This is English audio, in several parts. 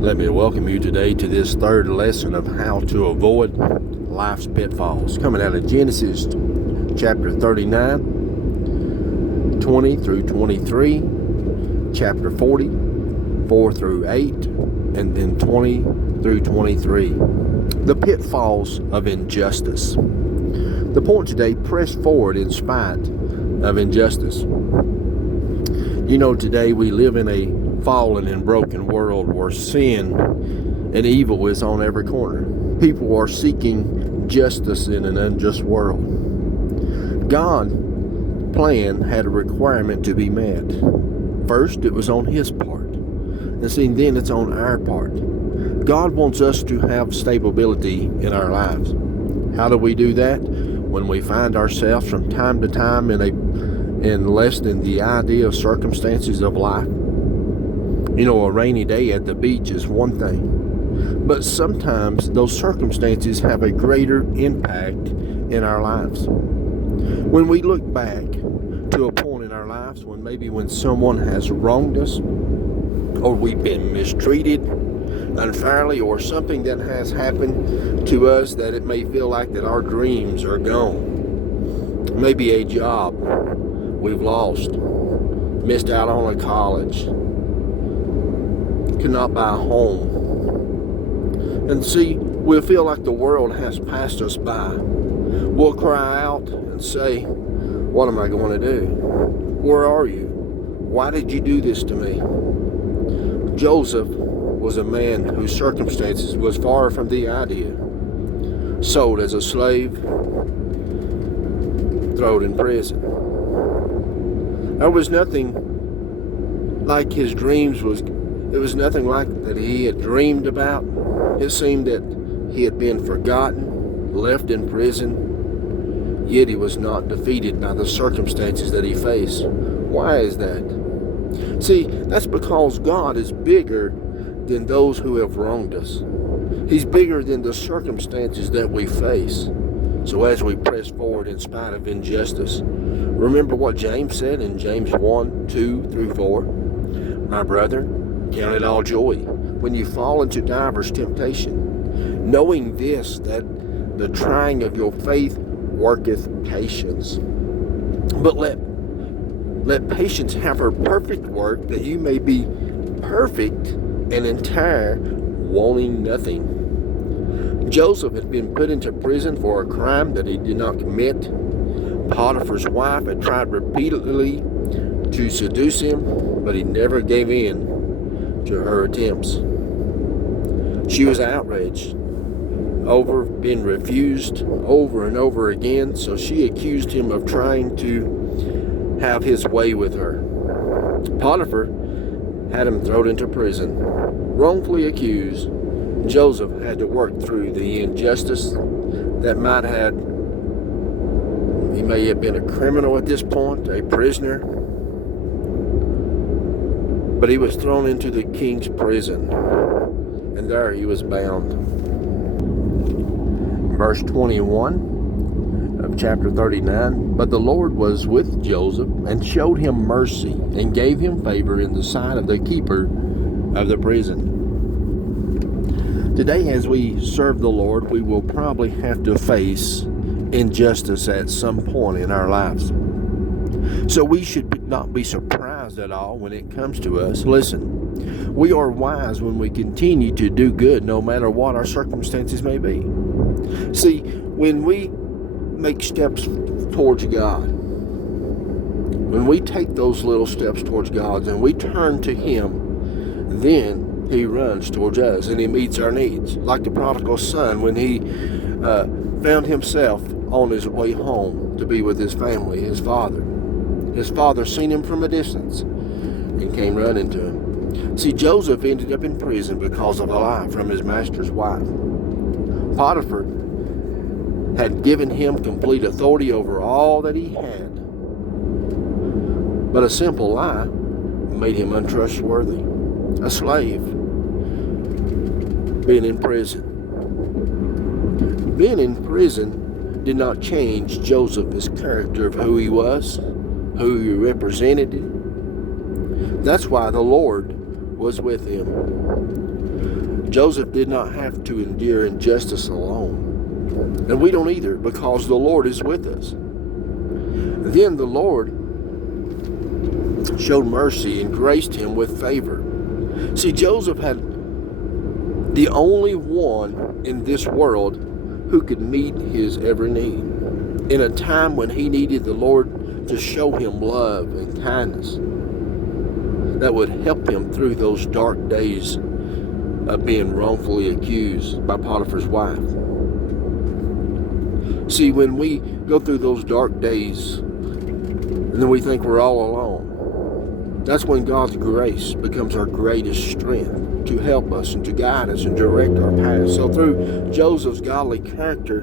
Let me welcome you today to this third lesson of how to avoid life's pitfalls, coming out of Genesis chapter 39, 20 through 23, chapter 40, 4 through 8, and then 20 through 23. The pitfalls of injustice. The point today, press forward in spite of injustice. You know, today we live in a fallen and broken world where sin and evil is on every corner. People are seeking justice in an unjust world. God's plan had a requirement to be met. First, it was on His part. And see, then it's on our part. God wants us to have stability in our lives. How do we do that? When we find ourselves from time to time in less than the ideal circumstances of life. You know, a rainy day at the beach is one thing, but sometimes those circumstances have a greater impact in our lives. When we look back to a point in our lives when someone has wronged us, or we've been mistreated unfairly, or something that has happened to us that it may feel like that our dreams are gone. Maybe a job we've lost, missed out on a college, could not buy a home. And see, we'll feel like the world has passed us by. We'll cry out and say, what am I going to do? Where are you? Why did you do this to me? Joseph was a man whose circumstances was far from the ideal. Sold as a slave, thrown in prison. There was nothing like his dreams it was nothing like that he had dreamed about. It seemed that he had been forgotten, left in prison, yet he was not defeated by the circumstances that he faced. Why is that? See, that's because God is bigger than those who have wronged us. He's bigger than the circumstances that we face. So as we press forward in spite of injustice, remember what James said in James 1, 2 through 4. My brother, count it all joy when you fall into diverse temptation, knowing this, that the trying of your faith worketh patience. But let patience have her perfect work, that you may be perfect and entire, wanting nothing. Joseph had been put into prison for a crime that he did not commit. Potiphar's wife had tried repeatedly to seduce him, but he never gave in to her attempts. She was outraged over being refused over and over again, so she accused him of trying to have his way with her. Potiphar had him thrown into prison, wrongfully accused. Joseph had to work through the injustice that he may have been a criminal at this point, a prisoner, but he was thrown into the king's prison, and there he was bound. Verse 21 of chapter 39, but the Lord was with Joseph and showed him mercy and gave him favor in the sight of the keeper of the prison. Today, as we serve the Lord, we will probably have to face injustice at some point in our lives. So we should not be surprised at all when it comes to us. Listen, we are wise when we continue to do good no matter what our circumstances may be. See, when we make steps towards God, when we take those little steps towards God and we turn to Him, then He runs towards us and He meets our needs. Like the prodigal son when he found himself on his way home to be with his family, his father. His father seen him from a distance and came running to him. See, Joseph ended up in prison because of a lie from his master's wife. Potiphar had given him complete authority over all that he had. But a simple lie made him untrustworthy, a slave, being in prison. Being in prison did not change Joseph's character of who he was, who he represented. That's why the Lord was with him. Joseph did not have to endure injustice alone. And we don't either, because the Lord is with us. Then the Lord showed mercy and graced him with favor. See, Joseph had the only one in this world who could meet his every need in a time when he needed the Lord to show him love and kindness that would help him through those dark days of being wrongfully accused by Potiphar's wife. See, when we go through those dark days and then we think we're all alone, that's when God's grace becomes our greatest strength to help us and to guide us and direct our path. So through Joseph's godly character,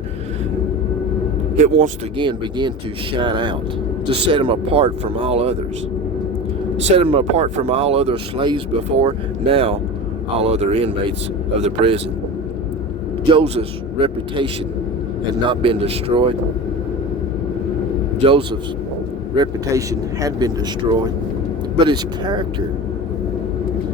it once again began to shine out, to set him apart from all others. Set him apart from all other slaves before, now all other inmates of the prison. Joseph's reputation had not been destroyed. Joseph's reputation had been destroyed, but his character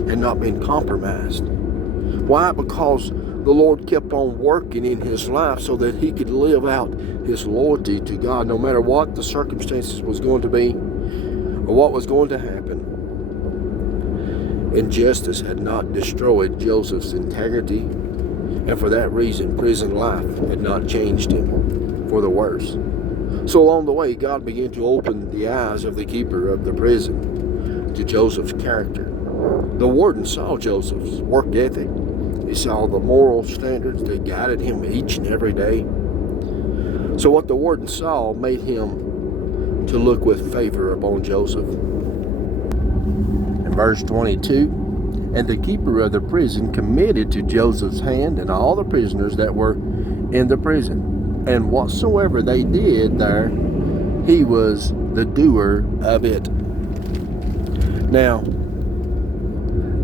had not been compromised. Why? Because the Lord kept on working in his life so that he could live out his loyalty to God no matter what the circumstances was going to be or what was going to happen. Injustice had not destroyed Joseph's integrity, and for that reason, prison life had not changed him for the worse. So along the way, God began to open the eyes of the keeper of the prison to Joseph's character. The warden saw Joseph's work ethic. He saw the moral standards that guided him each and every day. So what the warden saw made him to look with favor upon Joseph. In verse 22, and the keeper of the prison committed to Joseph's hand and all the prisoners that were in the prison. And whatsoever they did there, he was the doer of it. Now,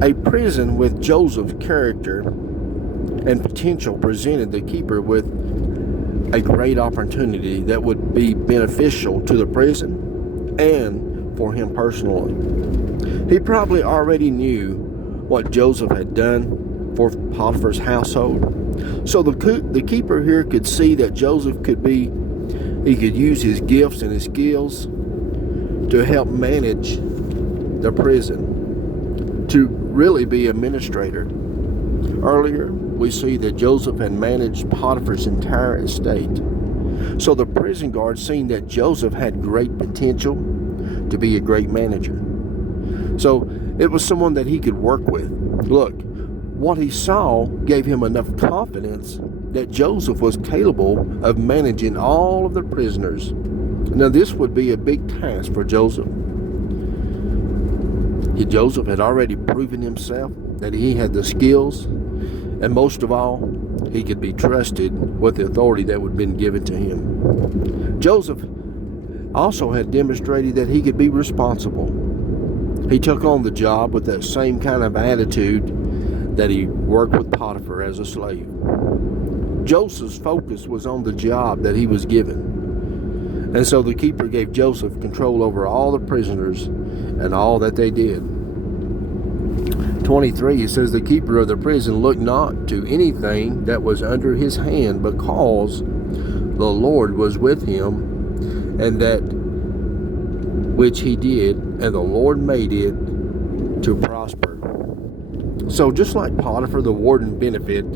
a prison with Joseph's character and potential presented the keeper with a great opportunity that would be beneficial to the prison and for him personally. He probably already knew what Joseph had done for Potiphar's household. So the keeper here could see that Joseph could use his gifts and his skills to help manage the prison, to really be administrator. Earlier, we see that Joseph had managed Potiphar's entire estate. So the prison guard seen that Joseph had great potential to be a great manager. So it was someone that he could work with. Look, what he saw gave him enough confidence that Joseph was capable of managing all of the prisoners. Now this would be a big task for Joseph. Joseph had already proven himself that he had the skills, and most of all, he could be trusted with the authority that would have been given to him. Joseph also had demonstrated that he could be responsible. He took on the job with that same kind of attitude that he worked with Potiphar as a slave. Joseph's focus was on the job that he was given. And so the keeper gave Joseph control over all the prisoners and all that they did. 23, it says, the keeper of the prison looked not to anything that was under his hand, because the Lord was with him, and that which he did, and the Lord made it to prosper. So just like Potiphar, the warden benefited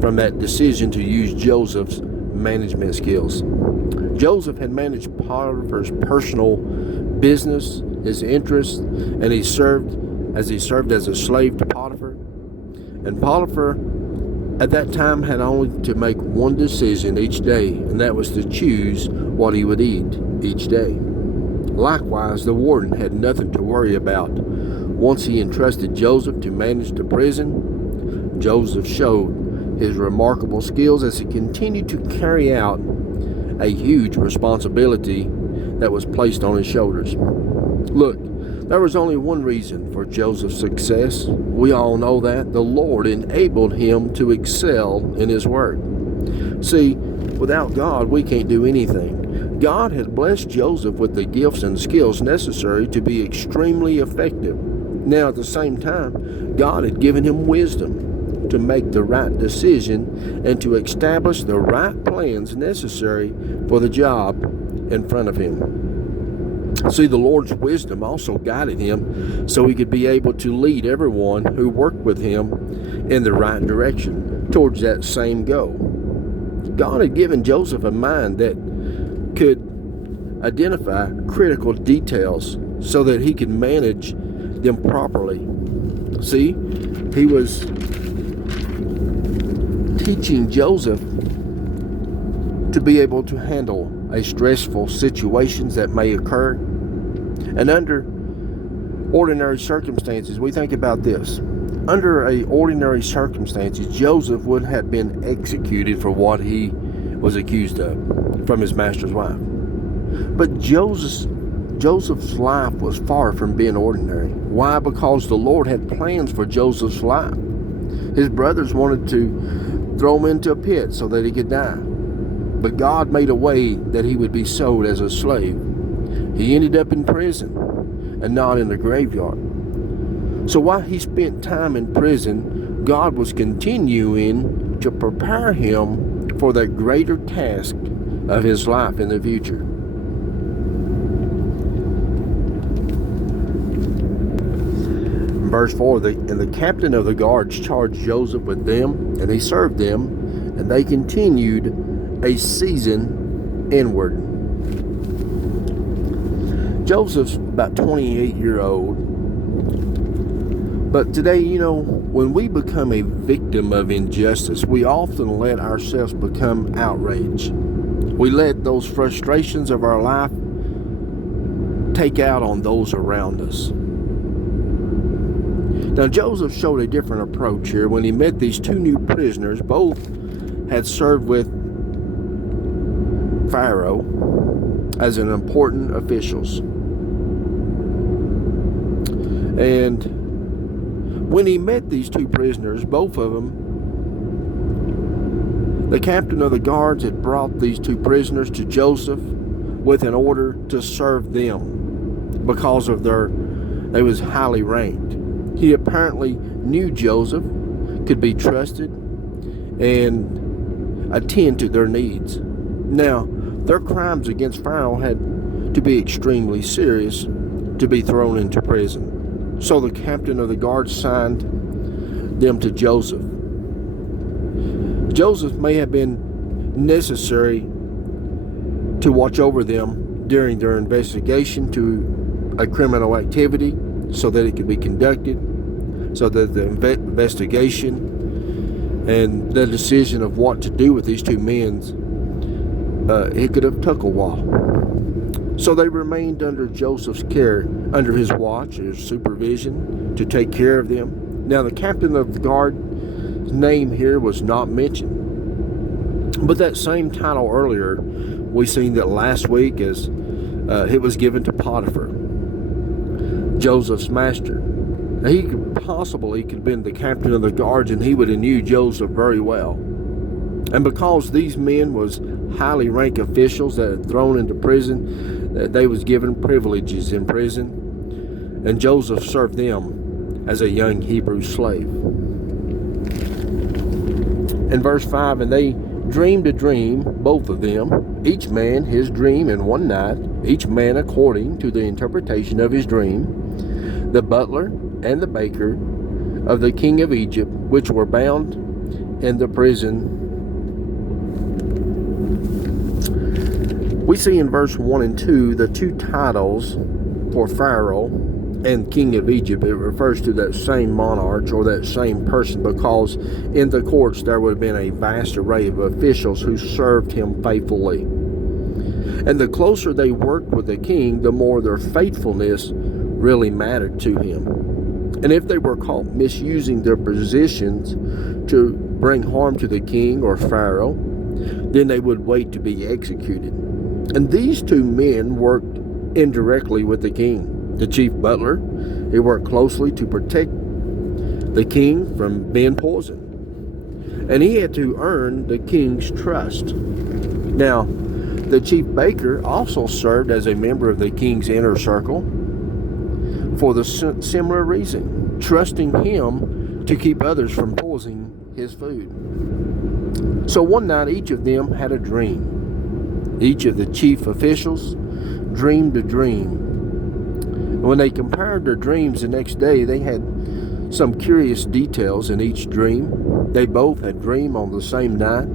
from that decision to use Joseph's management skills. Joseph had managed Potiphar's personal business, his interests, and he served as a slave to Potiphar. And Potiphar at that time had only to make one decision each day, and that was to choose what he would eat each day. Likewise, the warden had nothing to worry about. Once he entrusted Joseph to manage the prison, Joseph showed his remarkable skills as he continued to carry out a huge responsibility that was placed on his shoulders. Look, there was only one reason for Joseph's success. We all know that. The Lord enabled him to excel in his work. See, without God, we can't do anything. God had blessed Joseph with the gifts and skills necessary to be extremely effective. Now, at the same time, God had given him wisdom to make the right decision and to establish the right plans necessary for the job in front of him. See, the Lord's wisdom also guided him so he could be able to lead everyone who worked with him in the right direction towards that same goal. God had given Joseph a mind that could identify critical details so that he could manage them properly. See, he was teaching Joseph to be able to handle stressful situations that may occur. And under ordinary circumstances, we think about this. Under ordinary circumstances, Joseph would have been executed for what he was accused of from his master's wife. But Joseph's life was far from being ordinary. Why? Because the Lord had plans for Joseph's life. His brothers wanted to throw him into a pit so that he could die. But God made a way that he would be sold as a slave. He ended up in prison and not in the graveyard. So while he spent time in prison, God was continuing to prepare him for the greater task of his life in the future. Verse 4, and the captain of the guards charged Joseph with them, and he served them, and they continued a season inward. Joseph's about 28-year-old. But today, when we become a victim of injustice, we often let ourselves become outraged. We let those frustrations of our life take out on those around us. Now, Joseph showed a different approach here when he met these two new prisoners. Both had served with Pharaoh as an important officials. And when he met these two prisoners, both of them, the captain of the guards had brought these two prisoners to Joseph with an order to serve them because of they was highly ranked. He apparently knew Joseph could be trusted and attend to their needs. Now, their crimes against Pharaoh had to be extremely serious to be thrown into prison. So the captain of the guard signed them to Joseph. Joseph may have been necessary to watch over them during their investigation to a criminal activity so that it could be conducted, so that the investigation and the decision of what to do with these two men, it could have took a while. So they remained under Joseph's care, under his watch, his supervision, to take care of them. Now, the captain of the guard's name here was not mentioned. But that same title earlier, we seen that last week as it was given to Potiphar, Joseph's master. Now, he could have been the captain of the guards, and he would have knew Joseph very well. And because these men was highly ranked officials that had thrown into prison, that they was given privileges in prison, and Joseph served them as a young Hebrew slave. In verse 5, and they dreamed a dream, both of them, each man his dream in one night, each man according to the interpretation of his dream, the butler and the baker of the king of Egypt, which were bound in the prison. We see in verse 1 and 2 the two titles for Pharaoh and king of Egypt. It refers to that same monarch or that same person, because in the courts there would have been a vast array of officials who served him faithfully. And the closer they worked with the king, the more their faithfulness really mattered to him. And if they were caught misusing their positions to bring harm to the king or Pharaoh, then they would wait to be executed. And these two men worked indirectly with the king. The chief butler, he worked closely to protect the king from being poisoned. And he had to earn the king's trust. Now, the chief baker also served as a member of the king's inner circle for the similar reason, trusting him to keep others from poisoning his food. So one night, each of them had a dream. Each of the chief officials dreamed a dream. And when they compared their dreams the next day, they had some curious details in each dream. They both had dreamed on the same night,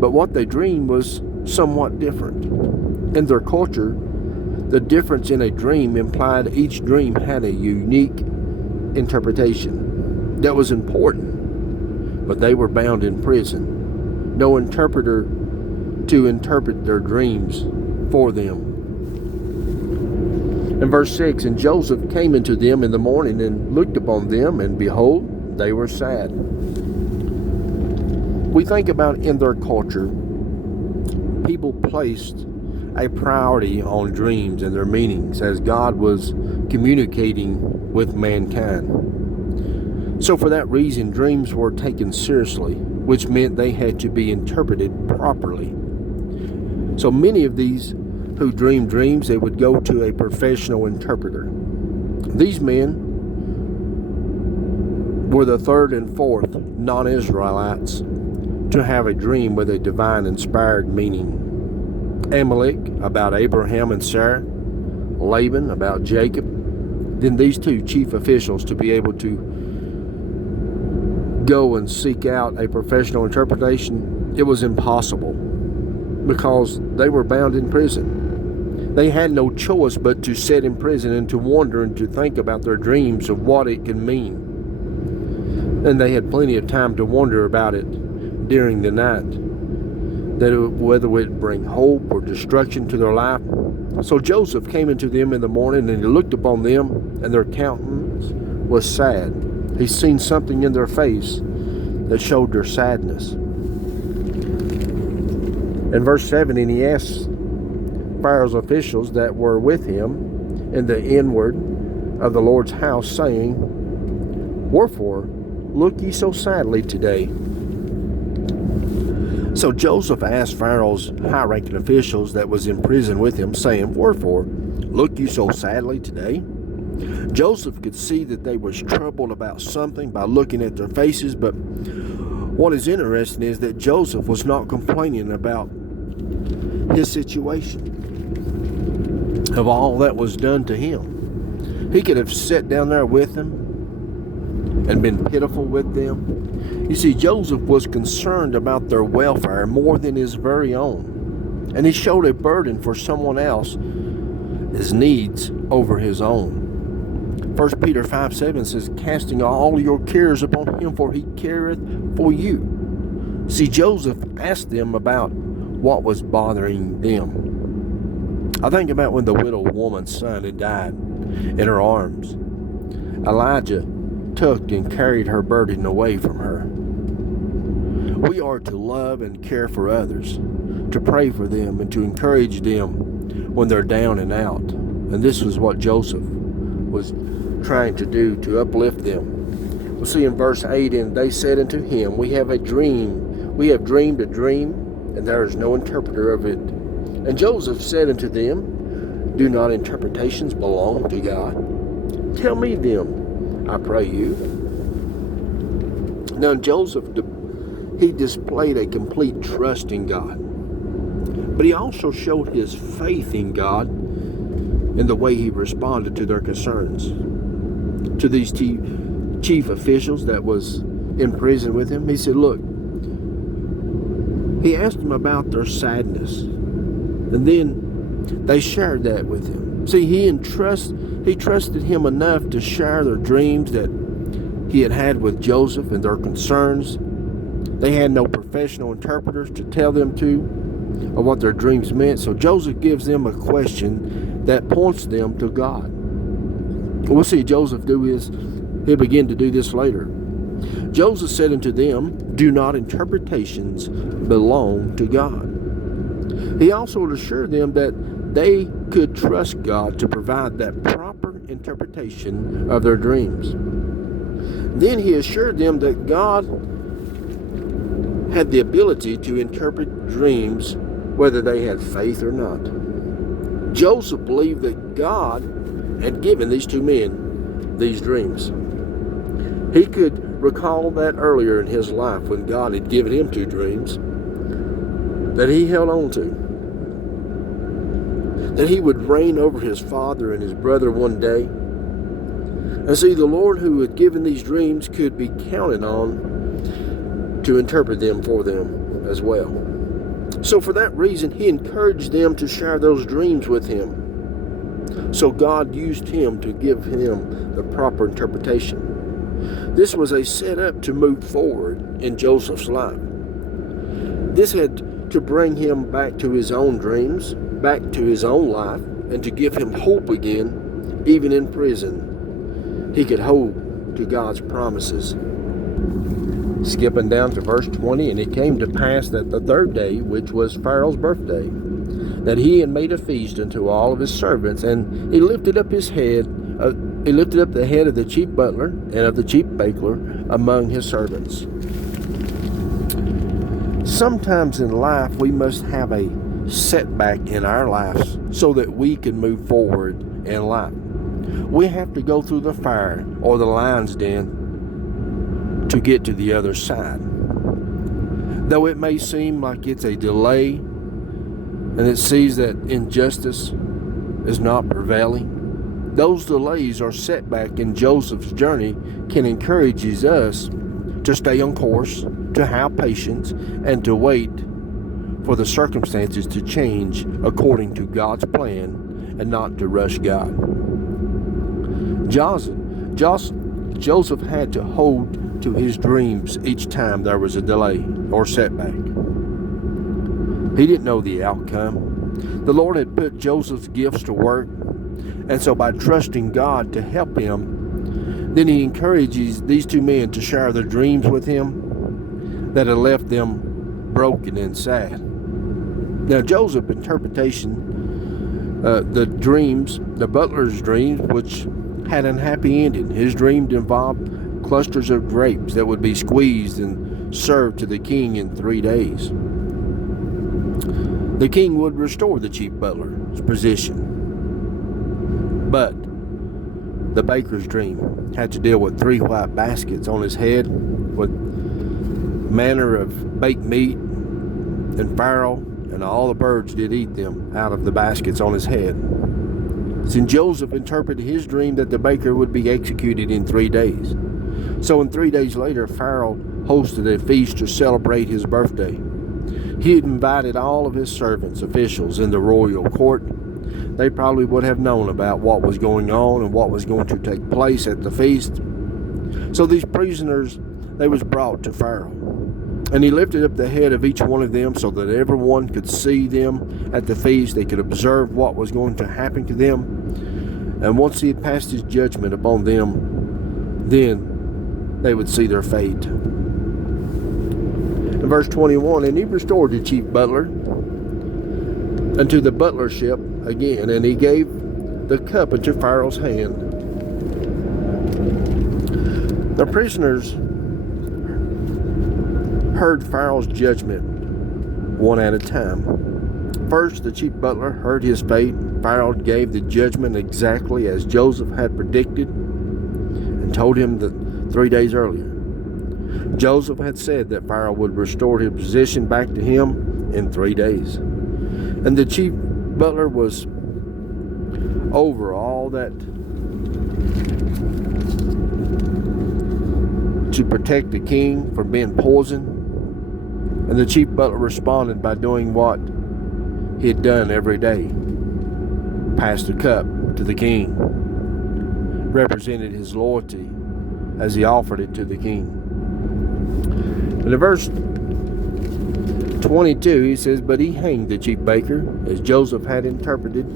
but what they dreamed was somewhat different. In their culture, the difference in a dream implied each dream had a unique interpretation that was important, but they were bound in prison. No interpreter to interpret their dreams for them. In verse 6, and Joseph came into them in the morning and looked upon them, and behold, they were sad. We think about in their culture, people placed a priority on dreams and their meanings as God was communicating with mankind. So for that reason, dreams were taken seriously, which meant they had to be interpreted properly. So many of these who dreamed dreams, they would go to a professional interpreter. These men were the third and fourth non-Israelites to have a dream with a divine inspired meaning. Amalek about Abraham and Sarah, Laban about Jacob, then these two chief officials to be able to go and seek out a professional interpretation. It was impossible because they were bound in prison. They had no choice but to sit in prison and to wonder and to think about their dreams of what it can mean. And they had plenty of time to wonder about it during the night, whether it would bring hope or destruction to their life. So Joseph came into them in the morning, and he looked upon them, and their countenance was sad. He seen something in their face that showed their sadness. In verse 7, and he asked Pharaoh's officials that were with him in the inward of the Lord's house, saying, wherefore look ye so sadly today? So Joseph asked Pharaoh's high-ranking officials that was in prison with him, saying, wherefore look you so sadly today? Joseph could see that they was troubled about something by looking at their faces, but what is interesting is that Joseph was not complaining about his situation, of all that was done to him. He could have sat down there with them and been pitiful with them. You see, Joseph was concerned about their welfare more than his very own, and he showed a burden for someone else's needs over his own. 1 Peter 5:7 says, casting all your cares upon him, for he careth for you. See, Joseph asked them about what was bothering them. I think about when the widow woman's son had died in her arms. Elijah took and carried her burden away from her. We are to love and care for others, to pray for them and to encourage them when they're down and out. And this was what Joseph was trying to do, to uplift them. We'll see in verse 8, and they said unto him, we have dreamed a dream, and there is no interpreter of it. And Joseph said unto them, do not interpretations belong to God? Tell me them, I pray you. Now Joseph, he displayed a complete trust in God, but he also showed his faith in God in the way he responded to their concerns. To these chief officials that was in prison with him, he said, look, he asked them about their sadness, and then they shared that with him. See, he trusted him enough to share their dreams that he had with Joseph and their concerns. They had no professional interpreters to tell them of what their dreams meant. So Joseph gives them a question that points them to God. We'll see Joseph he'll begin to do this later. Joseph said unto them, do not interpretations belong to God? He also assured them that they could trust God to provide that proper interpretation of their dreams. Then he assured them that God had the ability to interpret dreams whether they had faith or not. Joseph believed that God had given these two men these dreams. He could recall that earlier in his life when God had given him 2 dreams that he held on to. That he would reign over his father and his brother one day. And see, the Lord who had given these dreams could be counted on to interpret them for them as well. So for that reason, he encouraged them to share those dreams with him. So God used him to give him the proper interpretation. This was a setup to move forward in Joseph's life. This had to bring him back to his own dreams, back to his own life, and to give him hope again, even in prison. He could hold to God's promises. Skipping down to verse 20, and it came to pass that the 3rd day, which was Pharaoh's birthday, that he had made a feast unto all of his servants, and he lifted up his head. He lifted up the head of the chief butler and of the chief baker among his servants. Sometimes in life we must have a setback in our lives so that we can move forward in life. We have to go through the fire or the lion's den to get to the other side. Though it may seem like it's a delay and it sees that injustice is not prevailing, those delays or setback in Joseph's journey can encourage us to stay on course, to have patience, and to wait for the circumstances to change according to God's plan and not to rush God. Joseph had to hold to his dreams each time there was a delay or setback. He didn't know the outcome. The Lord had put Joseph's gifts to work, and so by trusting God to help him, then he encourages these 2 men to share their dreams with him that had left them broken and sad. Now Joseph's interpretation, the dreams, the butler's dreams, which had an happy ending. His dream involved clusters of grapes that would be squeezed and served to the king in 3 days. The king would restore the chief butler's position. But the baker's dream had to deal with 3 white baskets on his head with manner of baked meat, and Pharaoh and all the birds did eat them out of the baskets on his head. Since Joseph interpreted his dream that the baker would be executed in 3 days. So in 3 days later, Pharaoh hosted a feast to celebrate his birthday. He had invited all of his servants, officials in the royal court. They probably would have known about what was going on and what was going to take place at the feast. So these prisoners, they was brought to Pharaoh. And he lifted up the head of each one of them so that everyone could see them at the feast. They could observe what was going to happen to them. And once he had passed his judgment upon them, then they would see their fate. In verse 21, and he restored the chief butler unto the butlership again, and he gave the cup into Pharaoh's hand. The prisoners heard Pharaoh's judgment one at a time. First, the chief butler heard his fate. Pharaoh gave the judgment exactly as Joseph had predicted and told him that 3 days earlier. Joseph had said that Pharaoh would restore his position back to him in 3 days. And the chief butler was over all that to protect the king from being poisoned. And the chief butler responded by doing what he had done every day. Passed the cup to the king. Represented his loyalty as he offered it to the king. And in verse 22, he says, but he hanged the chief baker, as Joseph had interpreted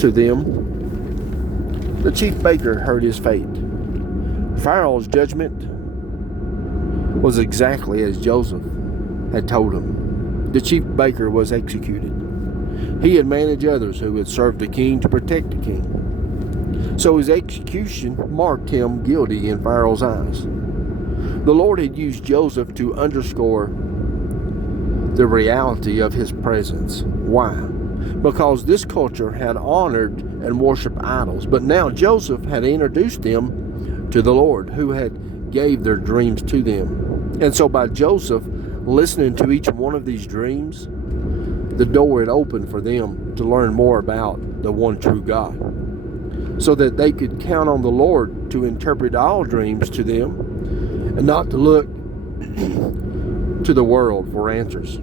to them. The chief baker heard his fate. Pharaoh's judgment was exactly as Joseph had told him. The chief baker was executed. He had managed others who had served the king to protect the king. So his execution marked him guilty in Pharaoh's eyes. The Lord had used Joseph to underscore the reality of his presence. Why? Because this culture had honored and worshiped idols, but now Joseph had introduced them to the Lord, who had gave their dreams to them. And so by Joseph listening to each one of these dreams, the door had opened for them to learn more about the one true God, so that they could count on the Lord to interpret all dreams to them and not to look to the world for answers.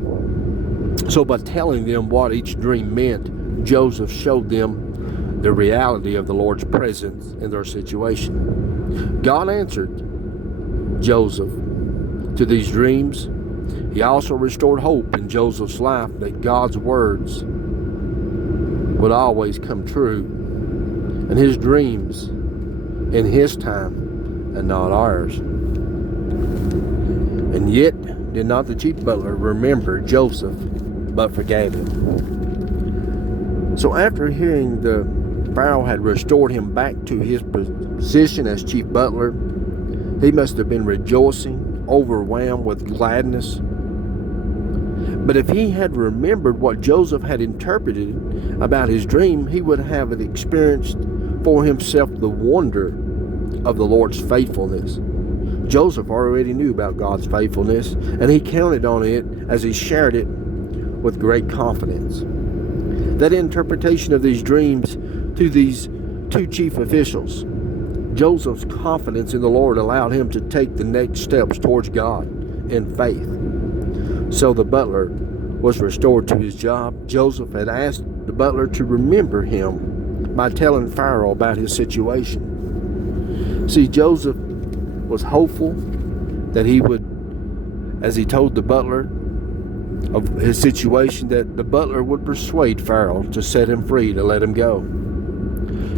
So by telling them what each dream meant, Joseph showed them the reality of the Lord's presence in their situation. God answered Joseph to these dreams. He also restored hope in Joseph's life that God's words would always come true, and his dreams in his time and not ours. And yet did not the chief butler remember Joseph, but forgave him. So after hearing the Pharaoh had restored him back to his position as chief butler, he must have been rejoicing, overwhelmed with gladness. But if he had remembered what Joseph had interpreted about his dream, he would have experienced for himself the wonder of the Lord's faithfulness. Joseph already knew about God's faithfulness, and he counted on it as he shared it with great confidence. That interpretation of these dreams to these two chief officials, Joseph's confidence in the Lord allowed him to take the next steps towards God in faith. So the butler was restored to his job. Joseph had asked the butler to remember him by telling Pharaoh about his situation. See, Joseph was hopeful that he would, as he told the butler of his situation, that the butler would persuade Pharaoh to set him free, to let him go,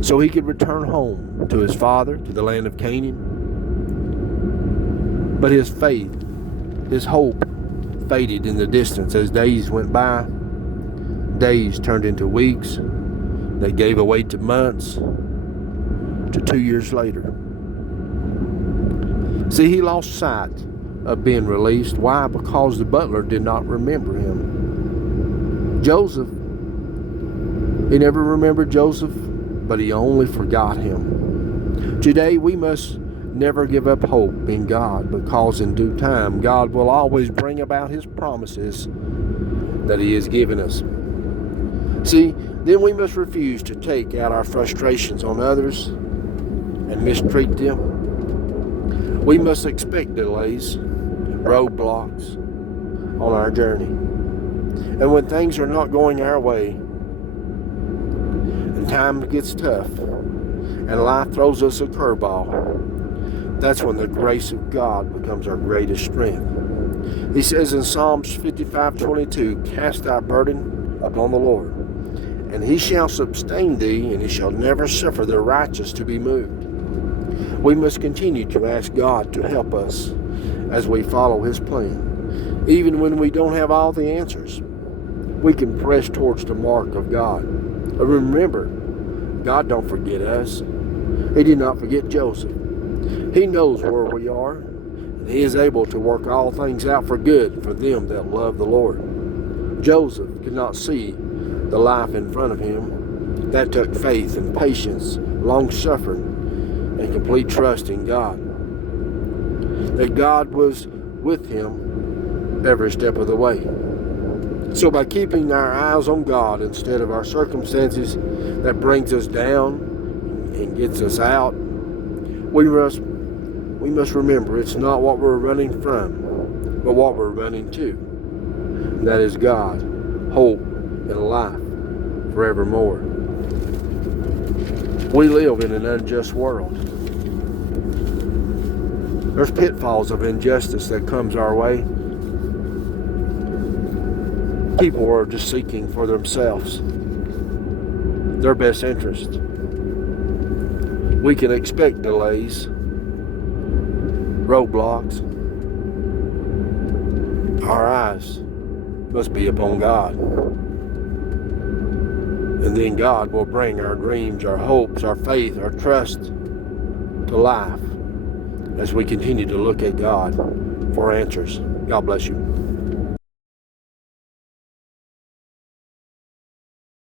so he could return home to his father, to the land of Canaan. But his faith, his hope, faded in the distance as days went by. Days turned into weeks. They gave away to months, to 2 years later. See, he lost sight of being released. Why? Because the butler did not remember him. Joseph, he never remembered Joseph, but he only forgot him. Today we must never give up hope in God, because in due time God will always bring about his promises that he has given us. See, then we must refuse to take out our frustrations on others and mistreat them. We must expect delays, roadblocks on our journey. And when things are not going our way, and time gets tough, and life throws us a curveball, that's when the grace of God becomes our greatest strength. He says in Psalms 55:22, "Cast thy burden upon the Lord, and he shall sustain thee, and he shall never suffer the righteous to be moved." We must continue to ask God to help us as we follow his plan. Even when we don't have all the answers, we can press towards the mark of God. Remember, God don't forget us. He did not forget Joseph. He knows where we are, and he is able to work all things out for good for them that love the Lord. Joseph could not see the life in front of him. That took faith and patience, long-suffering, and complete trust in God. That God was with him every step of the way. So by keeping our eyes on God instead of our circumstances that brings us down and gets us out, we must remember it's not what we're running from, but what we're running to. That is God, hope, and life forevermore. We live in an unjust world. There's pitfalls of injustice that comes our way. People are just seeking for themselves, their best interest. We can expect delays, roadblocks. Our eyes must be upon God. And then God will bring our dreams, our hopes, our faith, our trust to life as we continue to look at God for answers. God bless you.